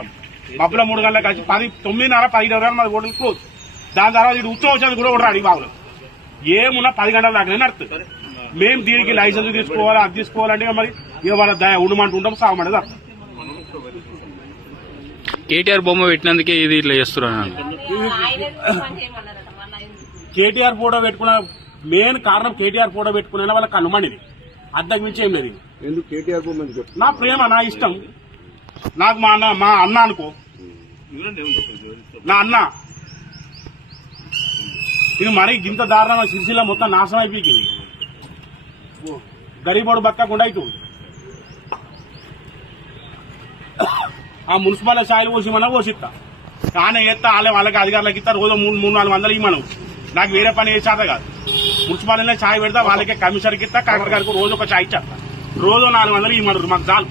చేస్తాం. మబ్బుల 3 గంటలకు కలిసి 9:30, 10 మాది హోటల్ క్లోజ్. దాని తర్వాత ఇటు ఉత్సవం వచ్చేది కూడా ఒకటి అడిగి బాబులు ఏమున్నా 10 గంటల దాకా నడుస్తుంది. మేము దీనికి లైసెన్స్ తీసుకోవాలి, అది తీసుకోవాలంటే మరి ఇక వాళ్ళ ఉండమంటుంటాం, సాగమంటే తప్ప. కేటీఆర్ బొమ్మ పెట్టినందుకే ఇది ఇట్లా చేస్తున్నారు. కేటీఆర్ ఫోటో పెట్టుకున్న మెయిన్ కారణం కేటీఆర్ ఫోటో పెట్టుకునే వాళ్ళకి అనుమానిది, అద్దకు మించి ఏం లేదు. ఎందుకు కేటీఆర్ బొమ్మ? నా ప్రేమ, నా ఇష్టం. నాకు మా అన్న అనుకో, నా అన్న. ఇది మరీ గింత దారుణంగా సిరిసిల్ల మొత్తం నాశనం అయిపోయింది. గరీబోడు బతకకుండా అవుతుంది. ఆ మున్సిపల్ ఛాయలు పోసిమన్నా పోసిస్తా, కానీ ఎత్తా వాళ్ళకి అధికారులకు ఇస్తా. రోజు 300-400 ఇవ్వను. నాకు వేరే పని ఏ చేత కాదు. మున్సిపాలిటీలో ఛాయ్ పెడతా, వాళ్ళకే కమిషనర్కి ఇస్తా, కలెక్టర్ గారికి రోజు ఒక ఛాయ్ ఇచ్చేస్తా. రోజు 400 ఇవ్వమన్నారు, మాకు చాలు.